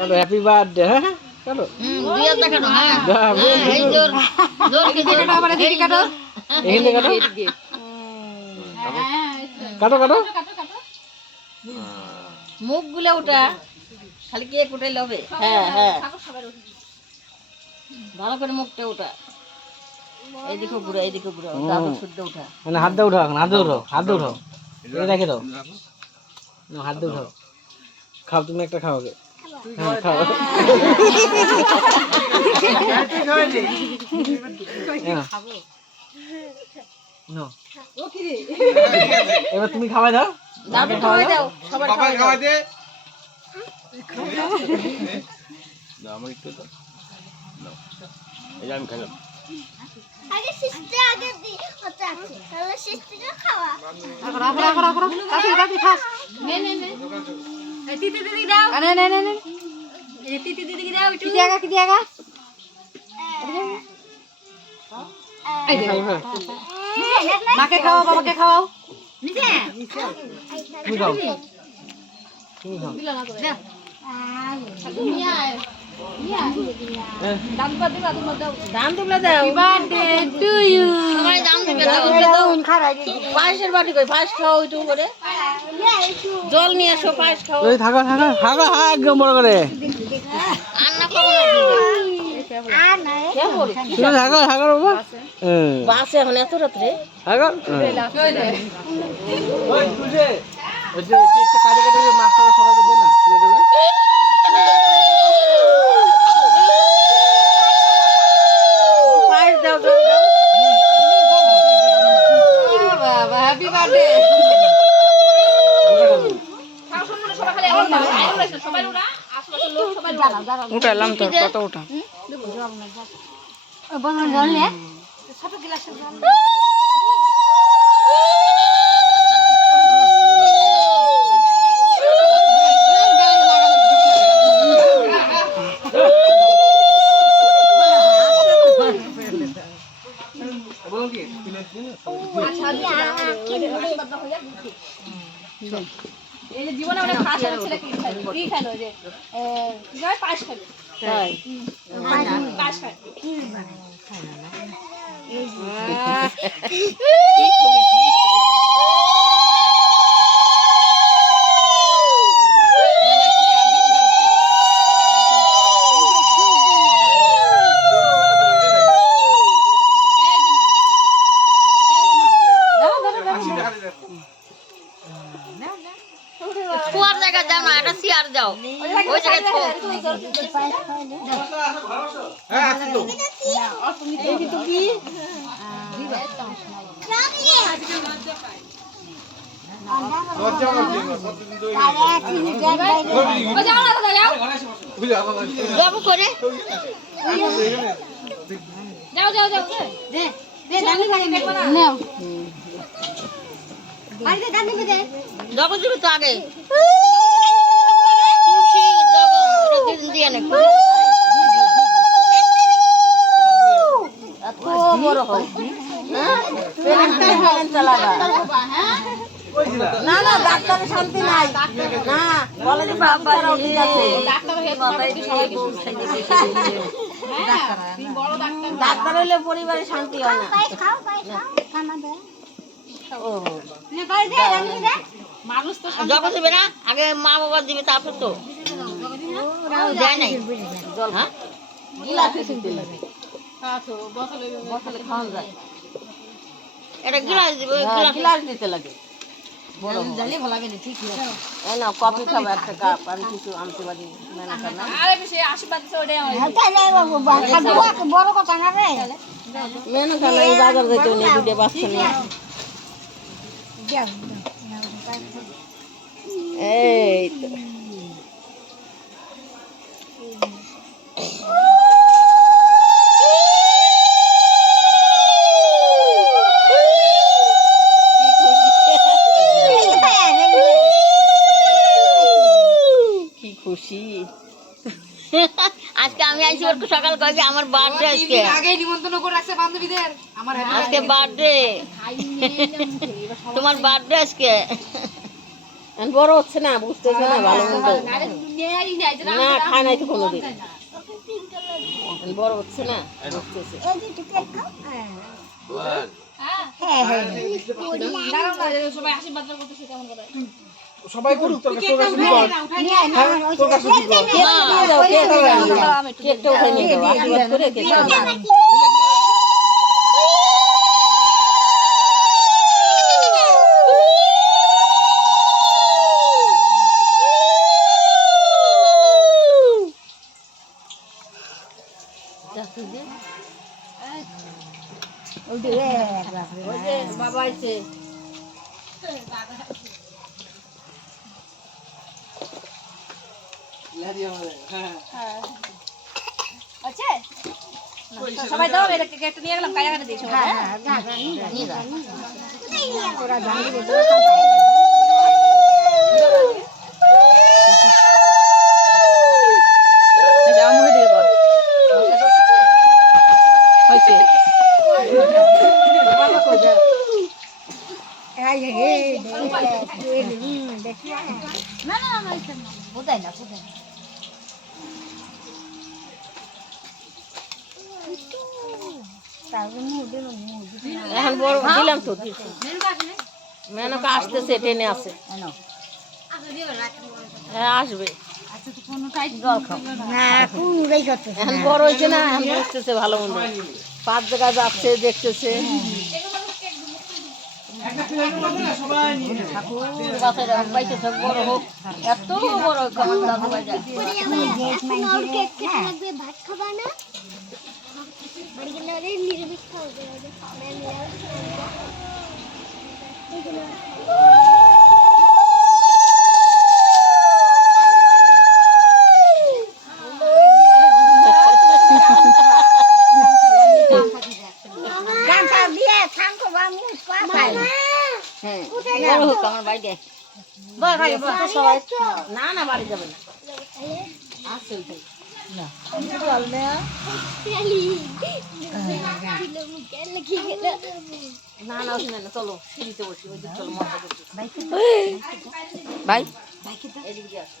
চলো happy birthday. হ্যাঁ চলো দুই হাত দেখানো। হ্যাঁ এই জোর জোর কি কাটো আবার দিদি কাটো এখানে কাটো কাটো কাটো মুখ গুলো ওটা খালি কেক উঠাইলে হবে। হ্যাঁ হ্যাঁ ভালো করে মুখটা ওটা এইদিকে ঘুরা এইদিকে ঘুরা দাদু শুদ্ধ ওঠা মানে হাত দিয়ে উঠাও এখন হাত দিয়ে উঠাও হাত দিয়ে উঠাও এটা রেখে দাও হাত দিয়ে উঠাও খাও তুমি একটা খাও আগে হ্যাঁ খাও এবার তুমি খাওয়াই দাও দাদু খাওয়াই দাও সবার খাওয়াই দে দাও আমাকে একটু দাও নাও এই আমি খেলাম আগে সিস্টার আগে দি হচ্ছে আছে তাহলে সিস্টারটা খাওয়া কাকি খাস নে এই তিতি দিদি দাও নে এই তিতি দিদি দাও একটু কি দিয়াগা এই দে মাকে খাওয়াও বাবাকে খাওয়াও নিচে তুমি খাও তুমি খাও দাম দিবে দাও হ্যাপি বার্থডে টু ইউ সবাই দাম দিবে দাও পায়েসের বাটি কই পায়েস খাও একটু করে জল নিয়ে এসো পায়েস খাও এই থাকা থাকা থাকা হ্যাঁ একদম বড় করে আর না খাবো আর নাই কে বল তুমি থাকা থাকা বাবা বাসে এখন এত রাত্রে থাকা ওই তুলছে ওই যে কেকটা কাটে কাটে মাছটা সবাইকে দে না তুলে দেবে পায়েস দাও দাও বাবা হ্যাপি বার্থডে উঠালাম তো কত উঠা ছোট গ্লাসের জল এই যে জীবনে অনেক খাস ছেলে কি খাইলো যে কি হয় পাশ খাবে তাই পাশ খায় কুয়ার জায়গা দাও না এটা সিয়ার দাও ওই জায়গায় তো হ্যাঁ আছে তো এই যে তো কি লজ্জা করছিস না প্রতিদিন তো ও যাও না দাদা যাও বাবু করে যাও যাও যাও দে দে দানি দানি দেখো না নাও আরে দে দানি দে জগৎ দিবি তো আগে তুলসী জগৎ দিয়ে নে এত বড় হয় হ্যাঁ চালাবা না না ডাক্তারের শান্তি নাই না বলে যে বাবা ঠিক আছে ডাক্তার হয়ে তোমাকে সবাইকে বড় ডাক্তার ডাক্তার হইলে পরিবারে শান্তি হয় না খানা দে ও নে করে দে দানি দে মানুষ তো জগৎ দিবে না আগে মা বাবা দিবে তারপর তো দেয় নাই জল হ্যাঁ গিলাসে দিতে লাগে আছো বসলে খাওয়া যায় এটা গিলাস দিবে গিলাস দিতে লাগে জানি ভালো লাগে না ঠিক আছে এই না কফি খাবে একটা কাপ আর কিছু আনতে পারি মেনা করনা আরে বেশি আশীর্বাদ দিছে ওটাই আমার তাই না বাবু বড় কথা না রে মেনা করনা এই বাজার যাইতে নেই দুটো বাচ্চা নিয়ে এই তো কি খুশি আজকে আমি আইছি ওর সকাল কয়েছে আমার বার্থডে আজকে আগে নিমন্ত্রণ করে রাখছে বান্ধবীদের আমার আজকে বার্থডে তোমার বার্থডে আজকে এখন বড় হচ্ছে না, বুঝতেছে না ভালো মন্দ। না খায় নাই তো কোনোদিন, এখন বড় হচ্ছে না, বুঝতেছে। সবাই আশীর্বাদ করতেছে কেমন করে সবাই করুক, তোর কাছে শুরু কর। হ্যাঁ, তোর কাছে শুরু কর। কেকটা উঠে নিয়ে যাবো, আশীর্বাদ করে কেকটা উঠে নিয়ে যাবো। ওই যে বাবা আইছে। আছে সবাই দাও এটা কেকটা নিয়ে গেলাম কায়া কাটা দিই সবাই যাও মুখে দিয়ে কর হইছে না না না বোধাই না বোধাই না এখন বড় দিলাম তো, মেনকা আসতেছে, ট্রেনে আছে। হ্যাঁ আসবে, এখন বড় হয়েছে না, এখন বুঝতেছে ভালো মন্দ, 5 জায়গায় যাচ্ছে, দেখতেছে। ঠাকুর বাসায় পাইতে থাক, বড় হোক, এত বড় কেমন দাদু ভাই যায়। ভাত খাবা না বাড়ি গেলে ওদের নিরামিষ খাওয়া যাবে বড় হোক আমার বাড়ি দেয়। না না বাড়ি যাবে না, আসেন ভাই। না না ওখানে না, চলো সিঁড়িতে বসি, ওই দিকে চলো, মজা করছি। ভাই এদিকে আসো।